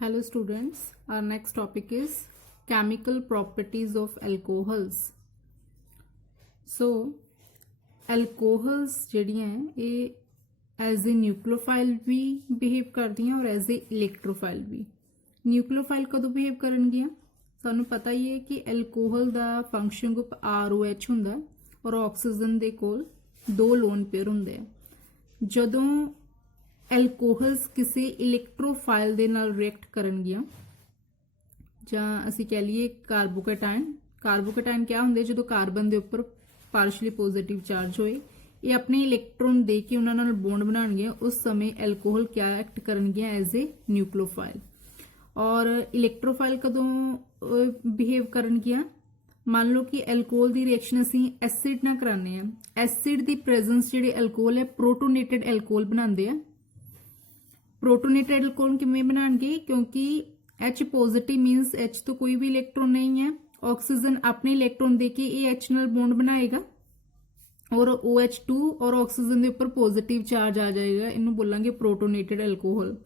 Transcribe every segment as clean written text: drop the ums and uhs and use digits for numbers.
Hello students, our next topic is chemical properties of alcohols. So alcohols ਜਿਹੜੀਆਂ ਇਹ as a nucleophile we behave ਕਰਦੀਆਂ ਔਰ as a electrophile we. nucleophile ਕਦੋਂ behave ਕਰਨਗੀਆਂ? ਸਾਨੂੰ ਪਤਾ ਹੀ ਹੈ ਕਿ alcohol ਦਾ function group ROH ਹੁੰਦਾ ਔਰ ਆਕਸੀਜਨ ਦੇ ਕੋਲ ਦੋ ਲੋਨ ਪੇਅਰ ਹੁੰਦੇ ਆ। ਜਦੋਂ एल्कोहल्स किसी इलैक्ट्रोफाइल दे नाल रिएक्ट करनगियां जां असीं कह लईए कार्बोकैटायन क्या हुंदे जो कार्बन दे उपर पार्शली पॉजिटिव चार्ज होए ये अपने इलैक्ट्रॉन दे के उन्हां नाल बॉन्ड बनाणगे उस समय एल्कोहल क्या एक्ट करनगियां एज ए न्यूक्लियोफाइल। और इलैक्ट्रोफाइल कदों बिहेव करनगियां? मान लो कि एल्कोहल की रिएक्शन असीं एसिड नाल कराने आ। एसिड की प्रेजेंस जिहड़े एल्कोहल है प्रोटोनेटेड एल्कोहल बनाते हैं। प्रोटोनेटेड एल्कोहल किवें बनाएंगे? क्योंकि H पॉजिटिव मीनस H तो कोई भी इलेक्ट्रॉन नहीं है, ऑक्सीजन अपने इलेक्ट्रॉन देके ये H नाल बॉन्ड बनाएगा और OH2 और ऑक्सीजन के ऊपर पॉजिटिव चार्ज आ जाएगा, इन्हों बोलांगे प्रोटोनेटेड एल्कोहल।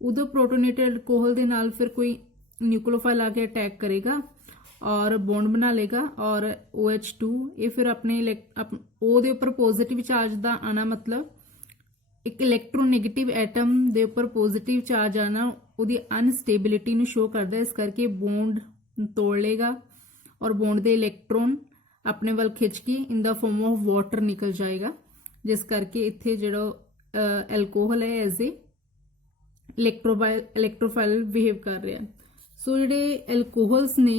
उदों प्रोटोनेटेड एल्कोहल के नाल फिर कोई न्यूक्लियोफाइल आके अटैक करेगा और बॉन्ड बना लेगा और OH2 ये फिर अपने O दे ऊपर पॉजिटिव चार्ज का आना मतलब एक इलैक्ट्रोनैगेटिव एटम दे ऊपर पॉजिटिव चार्ज आना उहदी अनस्टेबिलिटी नूं शो करदा है। इस करके बॉन्ड तोड़ लेगा और बॉन्ड दे इलैक्ट्रॉन अपने वाल खिंच के इन द फॉर्म ऑफ वाटर निकल जाएगा, जिस करके इत्थे जिहड़ा एल्कोहल है एज ए इलैक्ट्रोफाइल बिहेव कर रहा है। सो जिहड़े एल्कोहल्स ने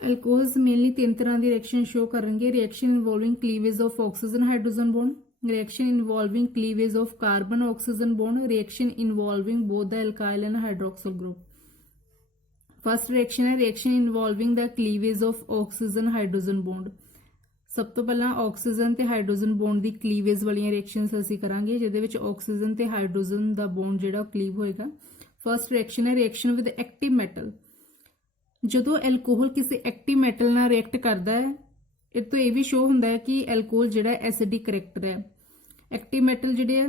एल्कोहल्स मेनली तीन तरह की रिएक्शन शो करेंगे। Reaction involving cleavage of oxygen hydrogen bond, reaction involving cleavage of carbon oxygen bond, reaction involving both the alkyl and hydroxyl group. First reaction है reaction involving the cleavage of oxygen hydrogen bond. सब तो पहला oxygen ते hydrogen bond की cleavage वाली reactions असीं करांगे जिहदे विच ऑक्सीजन ते हाइड्रोजन दा बॉन्ड जिहड़ा क्लीव होएगा। फर्स्ट रिएक्शन है रिएक्शन विद एक्टिव मैटल। जो एल्कोहल किसी एक्टिव मैटल नाल रिएक्ट करता है इस तो यह भी शो होंदा है कि एल्कोहल जिहड़ा एसिडिक करैक्टर है। एक्टिव मैटल जिहड़े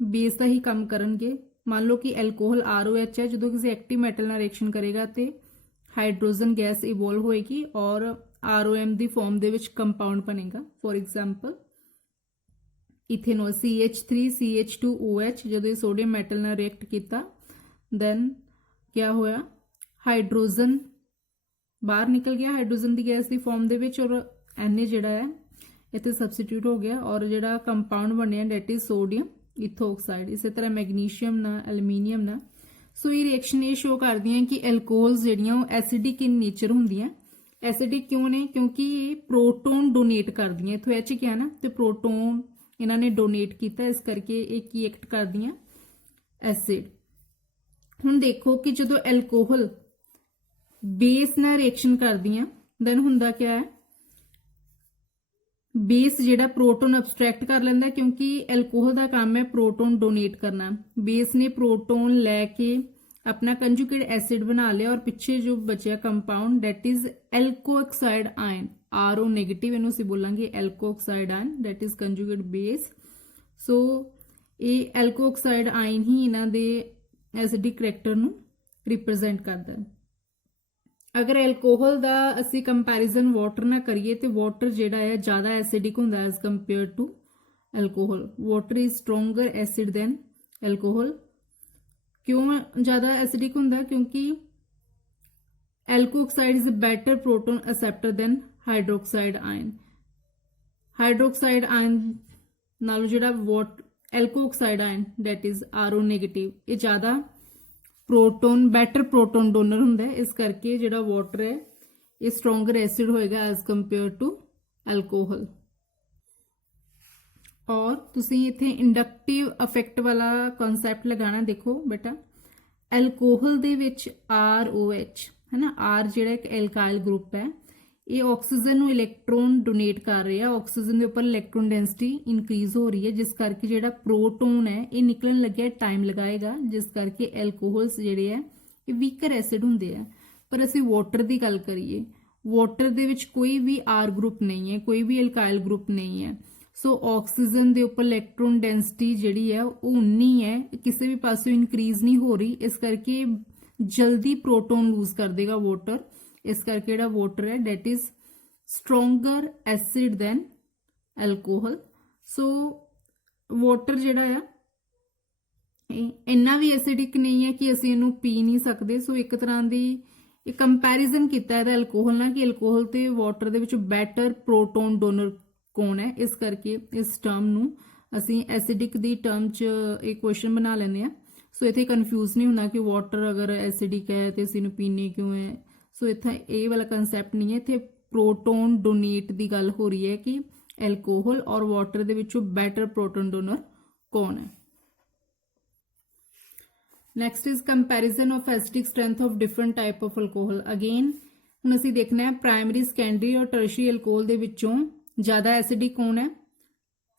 बेस का ही काम करनगे। मान लो कि एल्कोहल ROH है, जो किसी एक्टिव मैटल नाल रिएक्शन करेगा तो हाइड्रोजन गैस इवॉल्व होएगी और ROM की फॉर्म दे विच कंपाउंड बनेगा। For example ethanol CH3 CH2OH जो सोडियम मैटल नाल रिएक्ट किया दैन क्या होया, हाइड्रोजन बाहर निकल गया हाइड्रोजन की गैस की फॉर्म दे विच और Na जिहड़ा है इत्थे सबस्टिट्यूट हो गया और जिहड़ा कंपाउंड बनिया डेट इज सोडियम इथोक्साइड। इस तरह मैगनीशियम ना एल्यूमीनियम ना। सो ये रिएक्शन ये शो करती हैं कि एल्कोहल्स जिहड़ियां एसिडिक इन नेचर होंदियां। एसिडिक क्यों ने? क्योंकि ये प्रोटोन डोनेट करदियां। इत्थों H क्या ना तो प्रोटोन इन्हां ने डोनेट किया, इस करके ये की एक्ट करदियां एसिड। हुण देखो कि जो एल्कोहल बेस नाल रिएक्शन करदियां दैन हुंदा क्या है, बेस जिहड़ा प्रोटोन अबस्ट्रैक्ट कर लैंदा क्योंकि एल्कोहल का काम है प्रोटोन डोनेट करना। बेस ने प्रोटोन लैके अपना कंजुगेट एसिड बना लिया और पिछे जो बचा compound that is alkoxide ion RO negative इनू असीं बोलांगे alkoxide ion that is conjugate base. So ये एल्कोऑक्साइड आयन ही इन्हां दे एसिडिक करैक्टर नू रिप्रजेंट करता है। अगर एल्कोहल का असी कंपैरिजन वाटर ना करिए तो वाटर जिहड़ा है ज़्यादा एसिडिक होंदा as compare to alcohol. Water is stronger acid than alcohol. क्यों ज़्यादा एसिडिक होंदा? क्योंकि alkoxide is better proton acceptor than hydroxide ion. Hydroxide ion नालों जिहड़ा alkoxide ion that is RO negative ये ज़्यादा प्रोटोन बैटर प्रोटोन डोनर होंदा है। इस करके जिहड़ा वाटर है ये स्ट्रोंगर एसिड होएगा एज कंपेयर टू एल्कोहल। और तुसीं इत्थे इंडक्टिव अफेक्ट वाला कॉन्सैप्ट लगाना। देखो बेटा एल्कोहल दे विच ROH है ना, R जिहड़ा एक एल्काइल ग्रुप है ये ऑक्सीजन नूं इलैक्ट्रॉन डोनेट कर रहा है। ऑक्सीजन के उपर इलैक्ट्रॉन डेंसिटी इंक्रीज हो रही है जिस करके जिहड़ा प्रोटोन है ये निकलन लगे टाइम लगाएगा, जिस करके एल्कोहल्स जिहड़े है ये वीकर एसिड हुंदे है। पर असीं वाटर की गल करिए वाटर दे विच कोई भी R ग्रुप नहीं है, कोई भी एल्काइल ग्रुप नहीं है। सो ऑक्सीजन के उपर इलैक्ट्रॉन डेंसिटी जिहड़ी है वो उन्नी है, किसी भी पासों इंक्रीज नहीं हो रही, इस करके जल्दी प्रोटोन लूज कर देगा वाटर। इस करके जिहड़ा वाटर है that is stronger acid than alcohol. So water जिहड़ा है इन्ना भी एसिडिक नहीं है कि असीं इहनूं पी नहीं सकते। सो एक तरह की कंपैरिजन किया है एल्कोहल ना कि एल्कोहल ते वाटर दे विच बैटर प्रोटोन डोनर कौन है, इस करके इस टर्म नूं असीं एसिडिक दी टर्म च एक क्वेश्चन बना लैंदे आ। सो इत्थे कन्फ्यूज नहीं होना कि वाटर अगर एसिडिक है तो असीं पीने क्यों है। सो इत्थे ये वाला कंसैप्ट नहीं है, इत्थे प्रोटोन डोनेट की गल हो रही है कि एल्कोहल और वाटर दे विचों बैटर प्रोटोन डोनर कौन है। Next is comparison of acidic strength of different type of alcohol. Again हुण असीं देखना है प्राइमरी सैकेंडरी और टर्शरी अल्कोहल दे विचों ज़्यादा एसिडिक कौन है।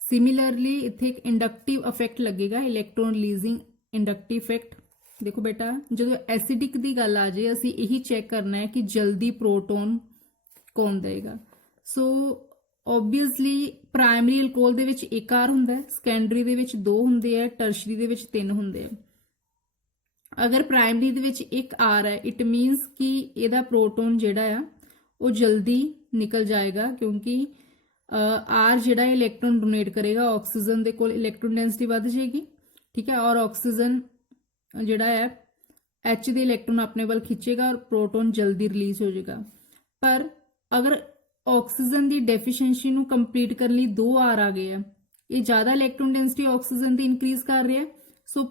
सिमिलरली इत्थे एक इंडक्टिव इफेक्ट लगेगा, इलैक्ट्रॉन रिलीजिंग इंडक्टिव इफेक्ट। देखो बेटा जो एसिडिक की गल आ जाए असीं यही चैक करना है कि जल्दी प्रोटोन कौन देगा। सो ओबवियसली प्राइमरी अल्कोहल दे विच एक आर हुंदा है, सैकेंडरी दे विच 2 हुंदे है, टर्शरी दे विच 3 हुंदे है। अगर प्राइमरी दे विच एक आर है इट मीनस कि इहदा प्रोटोन जिहड़ा है वो जल्दी निकल जाएगा, क्योंकि आर जिहड़ा इलैक्ट्रॉन डोनेट करेगा, ऑक्सीजन दे कोल इलैक्ट्रॉन डेंसिटी वध जाएगी, ठीक है, और ऑक्सीजन जिहड़ा है एच दे इलैक्ट्रॉन अपने वाल खिंचेगा और प्रोटोन जल्दी रिलीज हो जाएगा। पर अगर ऑक्सीजन की डेफिशिएंसी नूं कंप्लीट करने लई 2 आर आ गए हैं, ये ज़्यादा इलैक्ट्रॉन डेंसिटी ऑक्सीजन की इंक्रीज कर रहा है। सो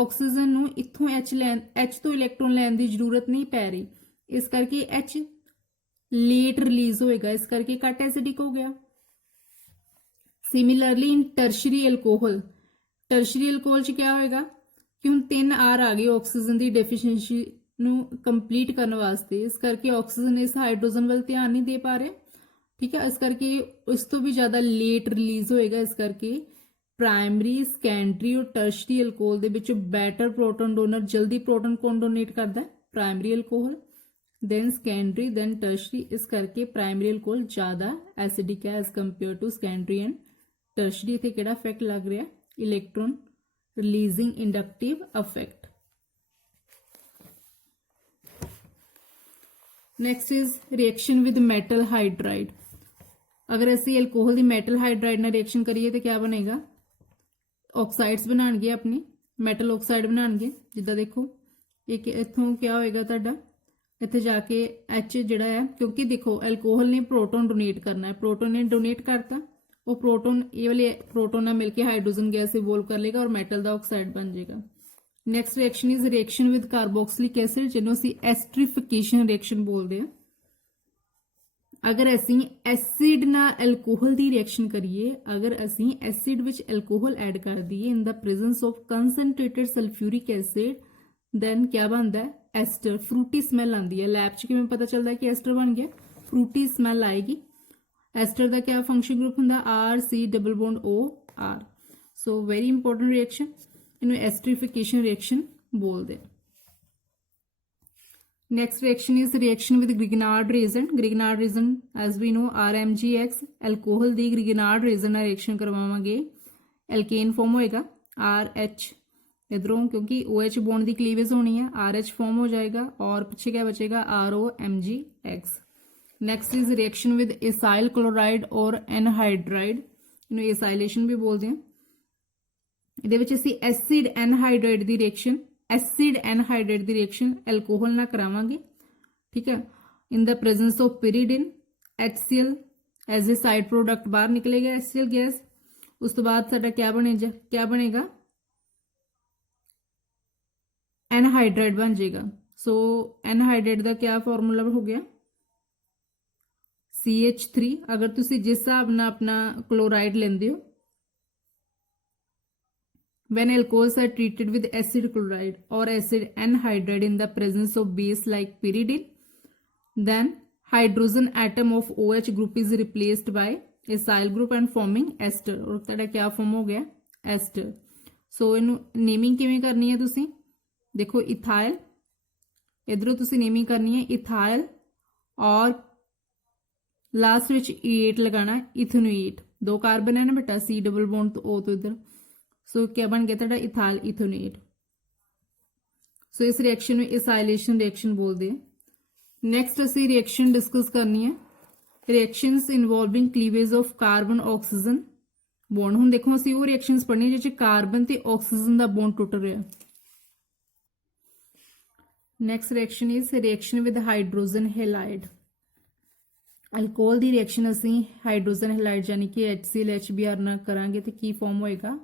ऑक्सीजन नूं इत्थों एच तो इलैक्ट्रॉन लैण की जरूरत नहीं पै रही, इस करके एच लेट रिलीज होएगा, इस करके घट एसिडिक हो गया। सिमिलरली इन टर्शरी अल्कोहल च क्या होएगा कि हुण 3 आर आ गए ऑक्सीजन की डेफिशिएंसी नूं कंप्लीट करने वास्ते, इस करके ऑक्सीजन इस हाइड्रोजन वाल ध्यान नहीं दे पा रहे, ठीक है, इस करके इस तो भी ज़्यादा लेट रिलीज होएगा। इस करके प्राइमरी सैकेंडरी और टर्शरी अल्कोहल दे विच बैटर प्रोटोन डोनर जल्दी प्रोटोन कौन डोनेट करता है, primary alcohol, than secondary than tertiary. इस करके प्राइमरी अल्कोहल ज़्यादा एसिडिक है as compare to secondary and tertiary. इत्थे किहड़ा इफेक्ट लग रहा है, electron releasing inductive effect. Next is reaction with metal hydride. अगर असी अल्कोहल की मैटल हाइड्राइड नाल रिएक्शन करिए तो क्या बनेगा, ऑक्साइड्स बनाएंगे अपनी मैटल ऑक्साइड बनाएंगे। जिदा देखो एक इत्थों क्या होएगा तुहाडा, इत्थे जाके एच जिहड़ा है, क्योंकि देखो अल्कोहल ने प्रोटोन डोनेट करना है, प्रोटोन ने डोनेट करता, वो प्रोटोन ये वाले प्रोटोन नाल मिलकर हाइड्रोजन गैस इवोल्व कर लेगा और मैटल का ऑक्साइड बन जाएगा। Next reaction is reaction with carboxylic acid, जिन्हों असीं एस्ट्रीफिकेशन रिएक्शन बोलते हैं। अगर असीं एसिड नाल अल्कोहल की रिएक्शन करिए, अगर असीं एसिड विच अल्कोहल ऐड कर दिए in the presence of concentrated sulphuric acid, then क्या बनता है, एस्टर। फ्रूटी स्मैल आती है, लैब च किवें पता चलता है कि एस्टर बन गया, फ्रूटी स्मैल आएगी। एस्टर का क्या फंक्शन ग्रुप होंदा, R C double bond O R. So very important reaction, इन्हें एस्ट्रीफिकेशन रिएक्शन बोलते हैं। Next reaction is reaction with Grignard reagent. Grignard reagent, as we know, RMgX alcohol the Grignard reagent ਨਾਲ reaction करवावांगे, alkane form होएगा, RH इधरों क्योंकि OH bond की cleavage होनी है, RH form हो जाएगा और पीछे क्या बचेगा, ROMgX। Next is reaction with acyl chloride और एनहाइड्राइड, इन्हें एसाइलेशन भी बोलते हैं। ਇਹਦੇ ਵਿੱਚ ਅਸੀਂ ਐਸਿਡ ਐਨਹਾਈਡਰਾਈਡ ਦੀ ਰਿਐਕਸ਼ਨ, ਐਸਿਡ ਐਨਹਾਈਡਰਾਈਡ ਦੀ ਰਿਐਕਸ਼ਨ ਐਲਕੋਹਲ ਨਾਲ ਕਰਾਵਾਂਗੇ, ਠੀਕ ਹੈ, in the presence of pyridine, HCl as a side product ਬਾਹਰ ਨਿਕਲੇਗਾ HCl ਗੈਸ। ਉਸ ਤੋਂ ਬਾਅਦ ਸਾਡਾ क्या बनेगा, एनहाइड्राइड बन जाएगा। सो एनहाइड्राइड का क्या फॉर्मूला हो गया, CH3। अगर तुसी जिस हिसाब नाल अपना क्लोराइड लेंदे हो, when alcohols are treated with acid chloride or acid anhydride in the presence of base like pyridine, then hydrogen atom of OH group is replaced by acyl group and forming ester। और ताड़ा क्या form हो गया, ester. सो इनू naming किवें करनी है तुसी, देखो इथाइल, इधरों तुसी नेमिंग करनी है इथाइल और लास्ट विच E8 लगाना, इथेनोएट, 2 कार्बन है ना बेटा, C डबल बॉन्ड तो O तो इधर, सो क्या बन गया तेरा इथाइल इथेनोएट। सो इस रिएक्शन में एसाइलेशन रिएक्शन बोलते हैं। नैक्सट असी रिएक्शन डिस्कस करनी है, reactions involving cleavage of carbon oxygen bond. हुण देखो असीं वो रिएक्शनस पढ़नी जिस कार्बन ते ऑक्सीजन का बॉन्ड टुट रहा। Next reaction is reaction with hydrogen halide. Alcohol की रिएक्शन असी हाइड्रोजन हैलाइड यानी कि HCl HBr ना करांगे तो की फॉर्म होएगा,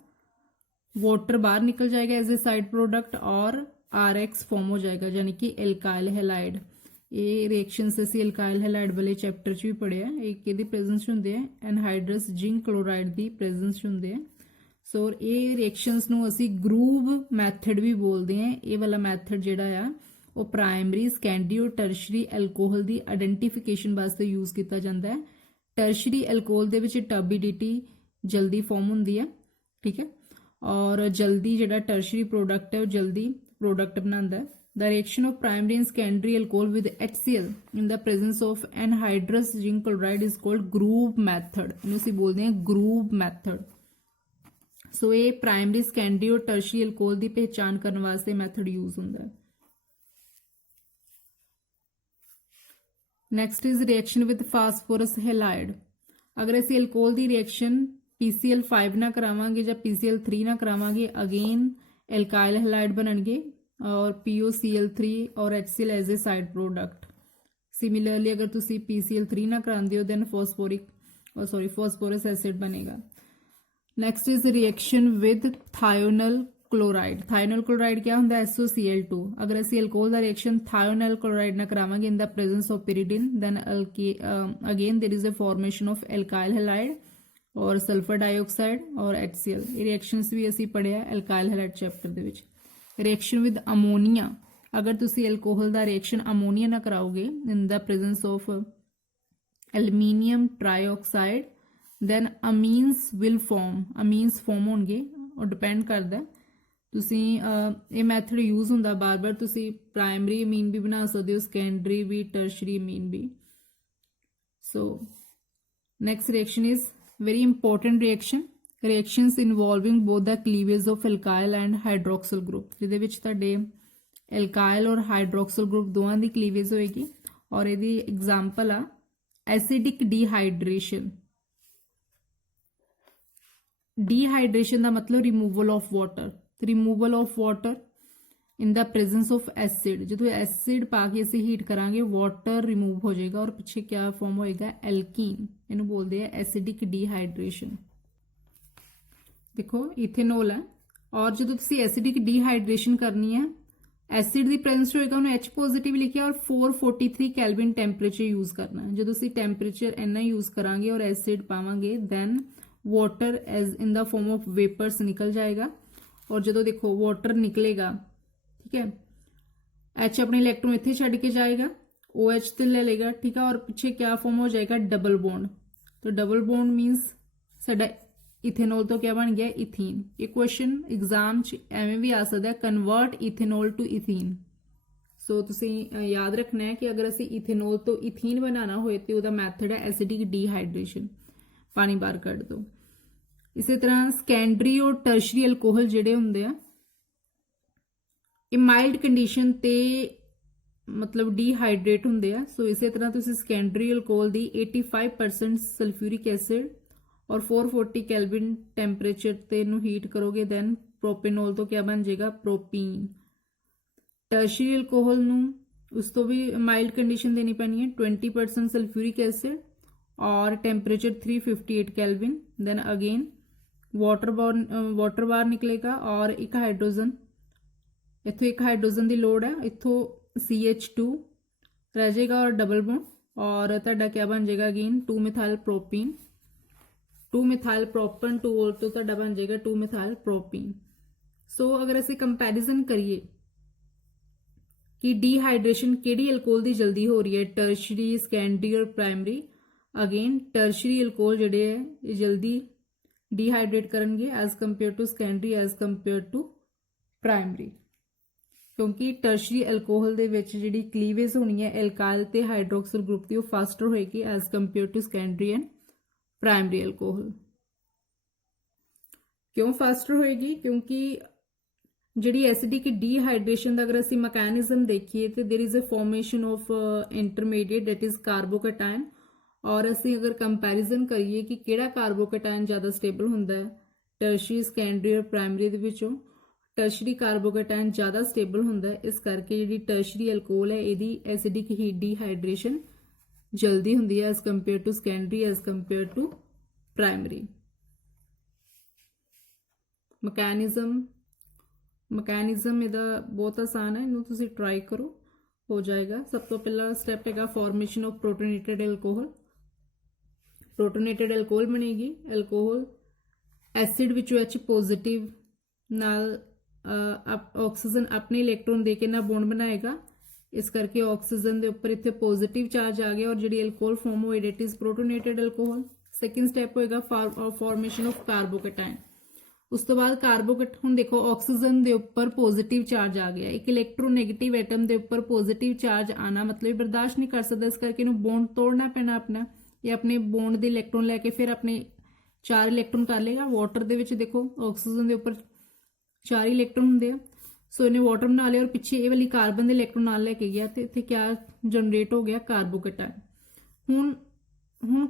वाटर बाहर निकल जाएगा एज ए साइड प्रोडक्ट और RX फॉर्म हो जाएगा यानी कि एल्काइल हैलाइड। ये रिएक्शन असी एल्काइल हैलाइड वाले चैप्टर च भी पढ़िया, एक ये प्रेजेंस होंदे है एनहाइड्रस जिंक क्लोराइड की प्रेजेंस होंदे है। सो ये रिएक्शनस नूं असी ग्रूव मैथड भी बोलते हैं। ये वाला मैथड जिहड़ा आ वो प्राइमरी सैकेंडरी और टर्शरी एल्कोहल की आइडेंटिफिकेशन वास्ते यूज किया जाता है। टर्शरी एल्कोहल दे विच टर्बिडिटी जल्दी फॉर्म होंदी है, ठीक है, और जल्दी जिहड़ा टर्शरी प्रोडक्ट है वो जल्दी प्रोडक्ट बनाता है। The reaction of primary and secondary alcohol with HCl in the presence of anhydrous zinc chloride is called Groove method. इन्हूं असीं बोलते हैं ग्रूव मैथड। सो ये प्राइमरी सैकेंडरी और टर्शरी एल्कोहल की पहचान करने वास्ते मैथड यूज होंदा है। Next is reaction with phosphorus halide. अगर असीं एल्कोहल की रिएक्शन PCl5 ना करावांगे या PCl3 ना करावांगे, अगेन एल्काइल हैलाइड बनणगे और POCl3 और HCl as a side product. Similarly अगर तुसी PCl3 ना करांदे हो दैन फॉस्फोरस एसिड बनेगा। Next is reaction with thionyl chloride. Thionyl chloride क्या होंदा है? SOCl2। अगर असीं एल्कोहल का रिएक्शन थायोनल क्लोराइड ना करावांगे in the presence of pyridine then again there is a formation of alkyl halide और सल्फर डाइऑक्साइड और HCl। ये रिएक्शंस भी असीं पढ़िया एल्काइल हैलाइड चैप्टर दे विच। रिएक्शन विद अमोनीआ, अगर तुसी एल्कोहल का रिएक्शन अमोनीआ ना कराओगे in the presence of aluminium trioxide then amines will form, amines form होंगे और डिपेंड करता है तुसी ये मैथड यूज होंदा बार बार। तुसी प्राइमरी अमीन भी बना सकते हो, सैकेंडरी भी, टर्शरी अमीन भी। So next reaction is very important reaction, reactions involving both the cleavage of alkyl and hydroxyl group, जिहदे विच तुहाडे एल्काइल और हाइड्रोक्सल ग्रुप दोवां दी क्लीवेज होएगी। और इहदी एग्जांपल आ एसिडिक डिहाइड्रेशन। डिहाइड्रेशन का मतलब removal of water, removal of water in the presence of acid. जो एसिड पा के असीं हीट करांगे वाटर रिमूव हो जाएगा और पिछे क्या फॉर्म होएगा? एल्कीन। इन्हूं बोलते हैं एसिडिक डिहाइड्रेशन। देखो इथेनॉल है और जो तुसीं एसिडिक डिहाइड्रेशन करनी है, एसिड की प्रेजेंस होएगा उन्हें H पॉजिटिव लिखिया और 443 कैल्विन टैंपरेचर यूज करना है। जो तुसीं टैंपरेचर इन्ना यूज करांगे और एसिड पावांगे then water as in the form of vapours निकल जाएगा। और जो देखो वाटर निकलेगा, ठीक है, H अपने इलेक्ट्रॉन इत्थे छड्ड के जाएगा, OH तो ले लेगा, ठीक है, और पीछे क्या फॉर्म हो जाएगा? Double bond. तो डबल बॉन्ड मीनस साडा इथेनॉल तो क्या बन गया? इथीन। ये क्वेश्चन एग्जाम च एवें भी आ सकता है, कन्वर्ट इथेनॉल टू इथीन। सो तुसीं याद रखना है कि अगर असीं इथेनॉल तो इथीन बनाना होए तो उहदा मैथड है एसिडिक डिहाइड्रेशन, पानी बाहर कढ़ दो। इसी तरह सैकेंडरी और टर्शरी एल्कोहल जिहड़े हुंदे आ ये माइल्ड कंडीशन ते मतलब डिहाइड्रेट हुंदे आ। सो इसी तरह तुसीं सैकेंडरी एल्कोहल दी 85% सल्फ्यूरिक एसिड और 440 कैल्विन टैंपरेचर ते इनू हीट करोगे देन प्रोपेनॉल तो क्या बन जाएगा? प्रोपीन। टर्शरी एल्कोहल नू उस तो भी माइल्ड कंडीशन देनी पैनी है, 20% सल्फ्यूरिक एसिड और temperature 358 kelvin then again water बाहर निकलेगा और एक हाइड्रोजन, इथों एक हाइड्रोजन की लोड़ है, इथों CH2 रह जाएगा और डबल बॉन्ड और तुहाडा क्या बन जाएगा? अगेन 2 मिथाइल प्रोपीन, 2 मिथाइल प्रोपन 2 और तो तुहाडा बन जाएगा 2 मिथाइल प्रोपीन। सो अगर असीं कंपैरिजन करिए कि डिहाइड्रेशन केड़ी एल्कोहल दी जल्दी हो रही है, टर्शरी, सैकेंडरी और प्राइमरी, अगेन टर्शरी एल्कोहल जिहड़े है ये जल्दी डिहाइड्रेट करेंगे as compare to secondary as compare to primary. ਕਿਉਂਕਿ ਟਰਸ਼ਰੀ ਐਲਕੋਹਲ ਦੇ ਵਿੱਚ ਜਿਹੜੀ ਕਲੀਵੇਜ ਹੋਣੀ ਹੈ ਐਲਕਾਈਲ ਤੇ ਹਾਈਡਰੋਕਸਿਲ ਗਰੁੱਪ ਦੀ ਉਹ ਫਾਸਟਰ ਹੋਏਗੀ as compare to secondary and primary alcohol. ਕਿਉਂ ਫਾਸਟਰ ਹੋਏਗੀ? ਕਿਉਂਕਿ ਜਿਹੜੀ ਐਸਿਡਿਕ ਡੀਹਾਈਡਰੇਸ਼ਨ ਦਾ ਅਗਰ ਅਸੀਂ ਮੈਕੈਨਿਜ਼ਮ ਦੇਖੀਏ ਤੇ there is a formation of intermediate that is carbocation, ਔਰ ਅਸੀਂ ਅਗਰ ਕੰਪੈਰੀਜ਼ਨ ਕਰੀਏ ਕਿ ਕਿਹੜਾ ਕਾਰਬੋਕੈਟਾਇਨ ਜ਼ਿਆਦਾ ਸਟੇਬਲ ਹੁੰਦਾ ਹੈ ਟਰਸ਼ਰੀ, ਸੈਕੰਡਰੀ ਔਰ ਪ੍ਰਾਇਮਰੀ ਦੇ ਵਿੱਚੋਂ, ਟਰਸ਼ਰੀ ਕਾਰਬੋਕੈਟਾਇਨ ਜ਼ਿਆਦਾ ਸਟੇਬਲ ਹੁੰਦਾ ਹੈ। ਇਸ ਕਰਕੇ ਜਿਹੜੀ ਟਰਸ਼ਰੀ ਅਲਕੋਹਲ ਹੈ ਇਹਦੀ ਐਸਿਡਿਕ ਡੀਹਾਈਡਰੇਸ਼ਨ ਜਲਦੀ ਹੁੰਦੀ ਹੈ as compare to secondary, as compare to primary. Mechanism ਇਹਦਾ ਬਹੁਤ ਆਸਾਨ ਹੈ, ਇਹਨੂੰ ਤੁਸੀਂ ਟਰਾਈ ਕਰੋ, ਹੋ ਜਾਏਗਾ। ਸਭ ਤੋਂ ਪਹਿਲਾ ਸਟੈਪ ਹੈਗਾ ਫਾਰਮੇਸ਼ਨ ਆਫ ਪ੍ਰੋਟੋਨੇਟਡ ਐਲਕੋਹਲ। ਪ੍ਰੋਟੋਨੇਟਡ ਐਲਕੋਹਲ ਬਣੇਗੀ, ਐਲਕੋਹਲ ਐਸਿਡ ਵਿੱਚੋਂ H ਪੋਜ਼ਿਟਿਵ ਨਾਲ ਆਕਸੀਜਨ ਆਪਣੇ ਇਲੈਕਟ੍ਰੋਨ ਦੇ ਕੇ ਨਾ ਬੌਂਡ ਬਣਾਏਗਾ, ਇਸ ਕਰਕੇ ਆਕਸੀਜਨ ਦੇ ਉੱਪਰ ਇੱਥੇ ਪੋਜ਼ਿਟਿਵ ਚਾਰਜ ਆ ਗਿਆ ਔਰ ਜਿਹੜੀ ਐਲਕੋਹਲ ਫਾਰਮ ਹੋਈ it is protonated alcohol. Second step ਹੋਏਗਾ ਫਾਰਮੇਸ਼ਨ ਆਫ ਕਾਰਬੋਕੈਟਾਇਨ। ਉਸ ਤੋਂ ਬਾਅਦ ਕਾਰਬੋਕੈਟ, ਹੁਣ ਦੇਖੋ ਆਕਸੀਜਨ ਦੇ ਉੱਪਰ ਪੋਜ਼ਿਟਿਵ ਚਾਰਜ ਆ ਗਿਆ, ਇੱਕ ਇਲੈਕਟ੍ਰੋਨੈਗੇਟਿਵ ਐਟਮ ਦੇ ਉੱਪਰ ਪੋਜ਼ਿਟਿਵ ਚਾਰਜ ਆਣਾ ਮਤਲਬ ਬਰਦਾਸ਼ਤ ਨਹੀਂ ਕਰ ਸਕਦਾ, ਇਸ ਕਰਕੇ ਇਹਨੂੰ ਬੌਂਡ ਤੋੜਨਾ ਪੈਣਾ ਆਪਣਾ, ਇਹ ਆਪਣੇ ਬੌਂਡ ਦੇ ਇਲੈਕਟ੍ਰੋਨ ਲੈ ਕੇ ਫਿਰ ਆਪਣੇ 4 ਇਲੈਕਟ੍ਰੋਨ ਕਰ ਲੇਗਾ। ਵਾਟਰ ਦੇ ਵਿੱਚ ਦੇਖੋ ਆਕਸੀਜਨ ਦੇ ਉੱਪਰ 4 ਇਲੈਕਟ੍ਰੋਨ ਹੁੰਦੇ ਆ, ਸੋ ਇਹਨੇ ਵਾਟਰ ਬਣਾ ਲਿਆ ਔਰ ਪਿੱਛੇ ਇਹ ਵਾਲੀ ਕਾਰਬਨ ਦੇ ਇਲੈਕਟ੍ਰੋਨ ਨਾਲ ਲੈ ਕੇ ਗਿਆ ਤੇ ਇੱਥੇ ਕਿਆ ਜਨਰੇਟ ਹੋ ਗਿਆ ਕਾਰਬੋਕੈਟਾਇਨ। ਹੁਣ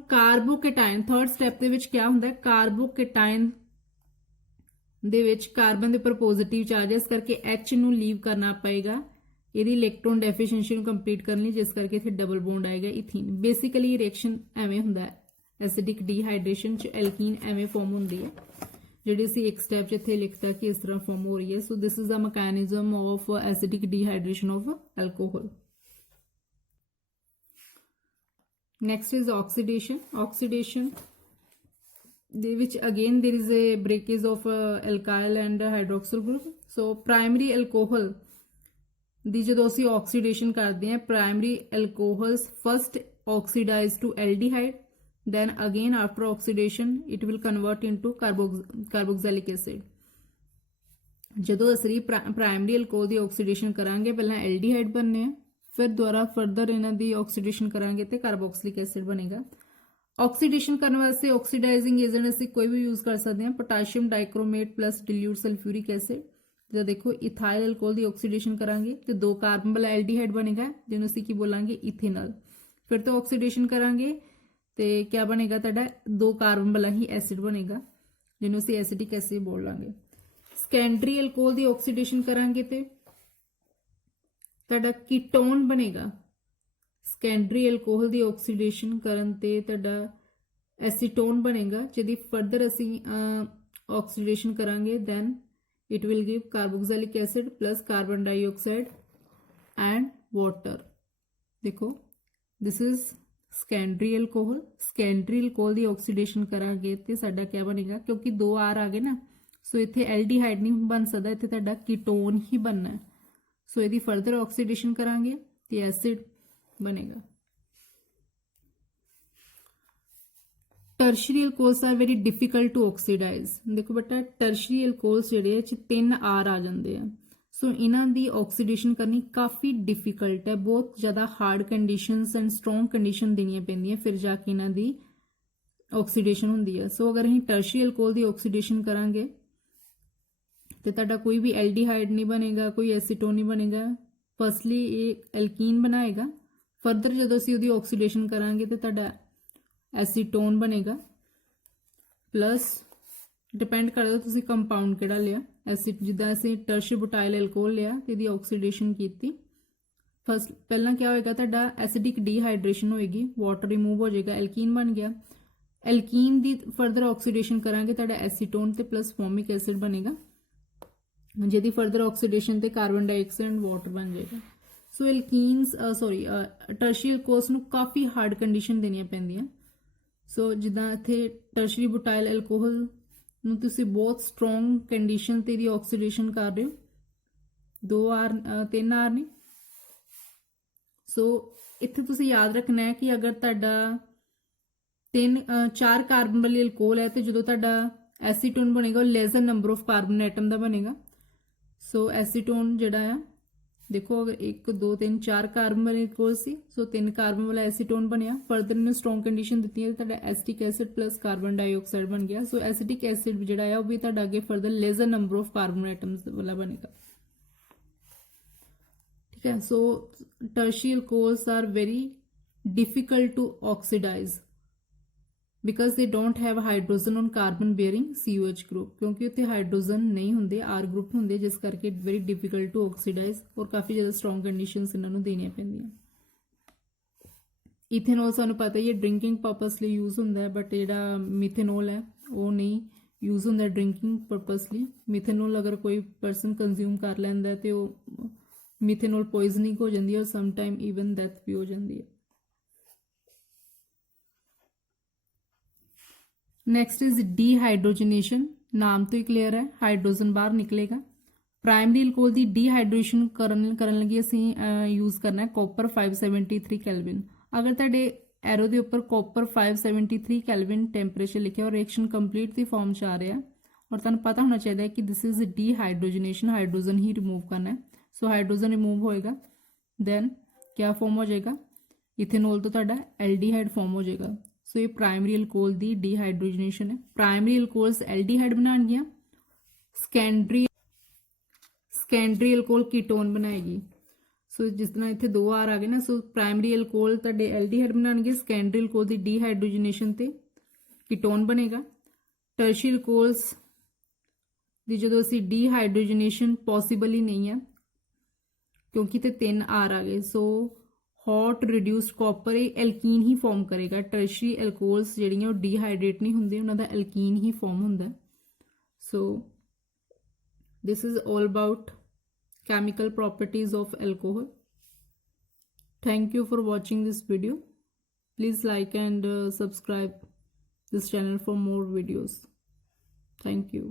ਕਾਰਬੋਕੈਟਾਇਨ ਥਰਡ ਸਟੈਪ ਦੇ ਵਿੱਚ ਕਿਆ ਹੁੰਦਾ ਹੈ, ਕਾਰਬੋਕੈਟਾਇਨ ਦੇ ਵਿੱਚ ਕਾਰਬਨ ਦੇ ਉੱਪਰ ਪੋਜ਼ਿਟਿਵ ਚਾਰਜ ਹੈ, ਇਸ ਕਰਕੇ H ਨੂੰ ਲੀਵ ਕਰਨਾ ਪਏਗਾ ਇਹਦੀ ਇਲੈਕਟ੍ਰੋਨ ਡੈਫੀਸ਼ੀਐਂਸੀ ਨੂੰ ਕੰਪਲੀਟ ਕਰਨ ਲਈ, ਜਿਸ ਕਰਕੇ ਇੱਥੇ ਡਬਲ ਬੌਂਡ ਆਏਗਾ ਇਥੀਨ। ਬੇਸਿਕਲੀ ਰਿਐਕਸ਼ਨ ਐਵੇਂ ਹੁੰਦਾ ਹੈ, ਐਸਿਡਿਕ ਡੀਹਾਈਡਰੇਸ਼ਨ ਚ ਐਲਕੀਨ ਐਵੇਂ ਫਾਰਮ ਹੁੰਦੀ ਹੈ, ਜਿਹੜੀ ਅਸੀਂ ਇੱਕ ਸਟੈਪ 'ਚ ਇੱਥੇ ਲਿਖਤਾ ਕਿ ਇਸ ਤਰ੍ਹਾਂ ਫਾਰਮ ਹੋ ਰਹੀ ਹੈ। So this is the mechanism of acidic dehydration of alcohol. Next is oxidation. Oxidation ਦੇ ਵਿੱਚ again there is a breakage of alkyl and hydroxyl group। ਸੋ ਪ੍ਰਾਇਮਰੀ ਐਲਕੋਹਲ ਦੀ ਜਦੋਂ ਅਸੀਂ ਆਕਸੀਡੇਸ਼ਨ ਕਰਦੇ ਹਾਂ, primary alcohols first oxidise to aldehyde, then again after oxidation it will convert into carboxylic acid। ਜਦੋਂ ਅਸੀਂ ਪ੍ਰਾਇਮਰੀ ਐਲਕੋਹਲ ਦੀ oxidation ਕਰਾਂਗੇ ਪਹਿਲਾਂ ਐਲਡੀਹਾਈਡ ਬਣਨੇ ਆ, ਫਿਰ ਦੁਬਾਰਾ ਫਰਦਰ ਇਹਨਾਂ ਦੀ ਆਕਸੀਡੇਸ਼ਨ ਕਰਾਂਗੇ ਤੇ ਕਾਰਬੋਕਸਿਲਿਕ ਐਸਿਡ ਬਣੇਗਾ। ਆਕਸੀਡੇਸ਼ਨ ਕਰਨ ਵਾਸਤੇ ਆਕਸੀਡਾਈਜ਼ਿੰਗ ਏਜੰਟ ਅਸੀਂ ਕੋਈ ਵੀ ਯੂਜ਼ ਕਰ ਸਕਦੇ ਹਾਂ, potassium ਡਾਈਕ੍ਰੋਮੇਟ plus dilute sulphuric acid. ਜਦੋਂ ਦੇਖੋ ਇਥਾਈਲ ਐਲਕੋਹਲ ਦੀ ਆਕਸੀਡੇਸ਼ਨ ਕਰਾਂਗੇ ਤੇ 2 ਕਾਰਬਨ ਵਾਲਾ ਐਲਡੀਹਾਈਡ ਬਣੇਗਾ ਜਿਹਨੂੰ ਅਸੀਂ ਕੀ ਬੋਲਾਂਗੇ ਇਥੇਨਲ। ਫਿਰ ਤੋਂ ਆਕਸੀਡੇਸ਼ਨ ਕਰਾਂਗੇ ਤੇ ਕਿਆ ਬਣੇਗਾ ਤੁਹਾਡਾ 2 ਕਾਰਬਨ ਵਾਲਾ ਹੀ ਐਸਿਡ ਬਣੇਗਾ ਜਿਹਨੂੰ ਅਸੀਂ ਐਸਿਡਿਕ ਐਸਿਡ ਬੋਲਾਂਗੇ। ਸੈਕੰਡਰੀ ਐਲਕੋਹਲ ਦੀ ਆਕਸੀਡੇਸ਼ਨ ਕਰਾਂਗੇ ਤੇ ਤੁਹਾਡਾ ਕੀਟੋਨ ਬਣੇਗਾ। ਸੈਕੰਡਰੀ ਐਲਕੋਹਲ ਦੀ ਆਕਸੀਡੇਸ਼ਨ ਕਰਨ ਤੇ ਤੁਹਾਡਾ ਐਸੀਟੋਨ ਬਣੇਗਾ, ਜਿਹਦੀ ਫਰਦਰ ਅਸੀਂ ਆਕਸੀਡੇਸ਼ਨ ਕਰਾਂਗੇ then it will give carboxylic acid plus carbon dioxide and water। देखो this is secondary alcohol। secondary alcohol the oxidation ਕਰਾਂਗੇ ਤੇ ਸਾਡਾ ਕੀ ਬਣੇਗਾ, ਕਿਉਂਕਿ 2 R ਆ ਗਏ ਨਾ, ਸੋ ਇੱਥੇ ਐਲਡੀਹਾਈਡ ਨਹੀਂ ਬਣ ਸਕਦਾ, ਇੱਥੇ ਤੁਹਾਡਾ ਕੀਟੋਨ ਹੀ ਬਣਨਾ ਹੈ। ਸੋ ਇਹਦੀ ਫਰਦਰ ਆਕਸੀਡੇਸ਼ਨ ਕਰਾਂਗੇ ਤੇ ਐਸਿਡ ਬਣੇਗਾ। Tertiary alcohols are very difficult to oxidise. ਦੇਖੋ ਬੇਟਾ ਟਰਸ਼ਰੀ ਐਲਕੋਹਲਸ ਜਿਹੜੇ ਚ 3 R ਆ ਜਾਂਦੇ ਆ, ਸੋ ਇਹਨਾਂ ਦੀ ਆਕਸੀਡੇਸ਼ਨ ਕਰਨੀ ਕਾਫੀ ਡਿਫਿਕਲਟ ਹੈ, ਬਹੁਤ ਜ਼ਿਆਦਾ hard conditions and strong condition ਦੇਣੀਆਂ ਪੈਂਦੀਆਂ ਫਿਰ ਜਾ ਕੇ ਇਹਨਾਂ ਦੀ ਆਕਸੀਡੇਸ਼ਨ ਹੁੰਦੀ ਹੈ। ਸੋ ਅਗਰ ਅਸੀਂ ਟਰਸ਼ਰੀ ਐਲਕੋਹਲ ਦੀ ਆਕਸੀਡੇਸ਼ਨ ਕਰਾਂਗੇ ਤੇ ਤੁਹਾਡਾ ਕੋਈ ਵੀ ਐਲਡੀਹਾਈਡ ਨਹੀਂ ਬਣੇਗਾ, ਕੋਈ ਐਸੀਟੋਨ ਨਹੀਂ ਬਣੇਗਾ। ਫਸਟਲੀ ਇਹ ਐਲਕੀਨ ਬਣਾਏਗਾ, ਫਰਦਰ ਜਦੋਂ ਅਸੀਂ ਉਹਦੀ ਆਕਸੀਡੇਸ਼ਨ ਕਰਾਂਗੇ ਤੇ ਤੁਹਾਡਾ ਐਸੀਟੋਨ ਬਣੇਗਾ, ਪਲੱਸ ਡਿਪੈਂਡ ਕਰਦਾ ਤੁਸੀਂ ਕੰਪਾਊਂਡ ਕਿਹੜਾ ਲਿਆ। ਐਸਿਡ ਜਿੱਦਾਂ ਅਸੀਂ ਟਰਸ਼ਰੀ ਬੁਟਾਈਲ ਐਲਕੋਹਲ ਲਿਆ ਤੇ ਇਹਦੀ ਆਕਸੀਡੇਸ਼ਨ ਕੀਤੀ, ਫਸਟ ਪਹਿਲਾਂ ਕੀ ਹੋਏਗਾ ਤੁਹਾਡਾ ਐਸਿਡਿਕ ਡੀਹਾਈਡਰੇਸ਼ਨ ਹੋਏਗੀ, ਵਾਟਰ ਰਿਮੂਵ ਹੋ ਜਾਏਗਾ, ਐਲਕੀਨ ਬਣ ਗਿਆ। ਐਲਕੀਨ ਦੀ ਫਰਦਰ ਆਕਸੀਡੇਸ਼ਨ ਕਰਾਂਗੇ ਤੁਹਾਡਾ ਐਸੀਟੋਨ ਤੇ ਪਲੱਸ ਫੋਰਮਿਕ ਐਸਿਡ ਬਣੇਗਾ, ਜਿਹਦੀ ਫਰਦਰ ਆਕਸੀਡੇਸ਼ਨ ਤੇ ਕਾਰਬਨ ਡਾਈਆਕਸਾਈਡ ਐਂਡ ਵਾਟਰ ਬਣ ਜਾਏਗਾ। ਸੋ ਐਲਕੀਨਸ ਟਰਸ਼ਰੀ ਐਲਕੋਹਲਸ ਨੂੰ ਕਾਫੀ ਹਾਰਡ ਕੰਡੀਸ਼ਨ ਦੇਣੀਆਂ ਪੈਂਦੀਆਂ। ਸੋ ਜਿੱਦਾਂ ਇੱਥੇ ਟਰਸ਼ਰੀ ਬੁਟਾਈਲ ਐਲਕੋਹਲ ਨੂੰ ਤੁਸੀਂ ਬਹੁਤ ਸਟਰੋਂਗ ਕੰਡੀਸ਼ਨ ਤੇ ਦੀ ਆਕਸੀਡੇਸ਼ਨ ਕਰ ਰਹੇ ਹੋ, 2 R 3 R ਨਹੀਂ। ਸੋ ਇੱਥੇ ਤੁਸੀਂ ਯਾਦ ਰੱਖਣਾ ਹੈ ਕਿ ਅਗਰ ਤੁਹਾਡਾ 4 ਕਾਰਬਨ ਵਾਲੀ ਐਲਕੋਹਲ ਹੈ ਤੇ ਜਦੋਂ ਤੁਹਾਡਾ ਐਸੀਟੋਨ ਬਣੇਗਾ ਉਹ lesser number of carbon atom ਦਾ ਬਣੇਗਾ। ਸੋ ਐਸੀਟੋਨ ਜਿਹੜਾ ਆ देखो अगर 1 2 3 4 कार्बन वाले एल्कोहल सी सो 3 कार्बन वाला एसीटोन बनया फर्दर इन्हें स्ट्रॉन्ग कंडीशन दी है तो acetic acid plus carbon dioxide बन गया सो एसिटिक एसिड जो है भी अगे further lesser number of carbon atoms वाला बनेगा ठीक है so tertiary alcohols are very difficult to oxidise because they don't have hydrogen on carbon bearing COH group क्योंकि उत्थे हाइड्रोजन नहीं होंगे R ग्रुप होंगे जिस करके वेरी डिफिकल्ट टू ऑक्सीडाइज और काफ़ी ज़्यादा स्ट्रॉन्ग कंडीशंस इन्होंने देनिया पैंदियां इथेनॉल सानू पता ही है ड्रिंकिंग पर्पस लिए यूज होंदा है बट जिहड़ा मिथेनॉल है वो नहीं यूज होंदा ड्रिंकिंग पर्पस लिए मिथेनॉल अगर कोई परसन कंज्यूम कर लैंदा है तो मिथेनॉल पॉइजनिंग हो जाती है और सम टाइम ईवन डेथ भी हो जाती है नेक्स्ट इज डीहाइड्रोजनेशन नाम तो ही क्लियर है हाइड्रोजन बाहर निकलेगा प्राइमरी एल्कोहल की डीहाइड्रेशन करन लगी असीं यूज करना है कॉपर 573 कैलविन अगर तुहाडे एरो के उपर कॉपर 573 कैलविन टैंपरेचर लिखा और रिएक्शन कंप्लीट की फॉर्म च आ रहा और तुहानूं पता होना चाहिए कि this is dehydrogenation hydrogen he remove करना है सो हाइड्रोजन रिमूव होएगा दैन क्या फॉर्म हो जाएगा इथेनॉल तो तुहाडा एल्डिहाइड फॉर्म हो जाएगा सो ये प्राइमरी एल्कोहल की डीहाइड्रोजनेशन है प्राइमरी एल्कोहल्स एल्डिहाइड बनाएंगियां सेकेंडरी एल्कोहल कीटोन बनाएगी सो जिस तरह इतने 2 R आ गए ना सो प्राइमरी एल्कोहल तुहाडे एल्डिहाइड बनाएंगे सेकेंडरी एल्कोहल की डीहाइड्रोजनेशन ते कीटोन बनेगा टर्शियरी एल्कोहल्स दी जदों असीं डीहाइड्रोजनेशन पॉसीबल ही नहीं है क्योंकि ते 3 R आ गए so hot reduced copper alkene ही फॉर्म करेगा टर्शियरी एल्कोहल्स जिहड़ियां वो डीहाइड्रेट नहीं होंदे उन्हां दा एल्कीन ही फॉर्म हुंदा so this is all about chemical properties of alcohol. Thank you for watching this video. Please like and subscribe this channel for more videos. Thank you.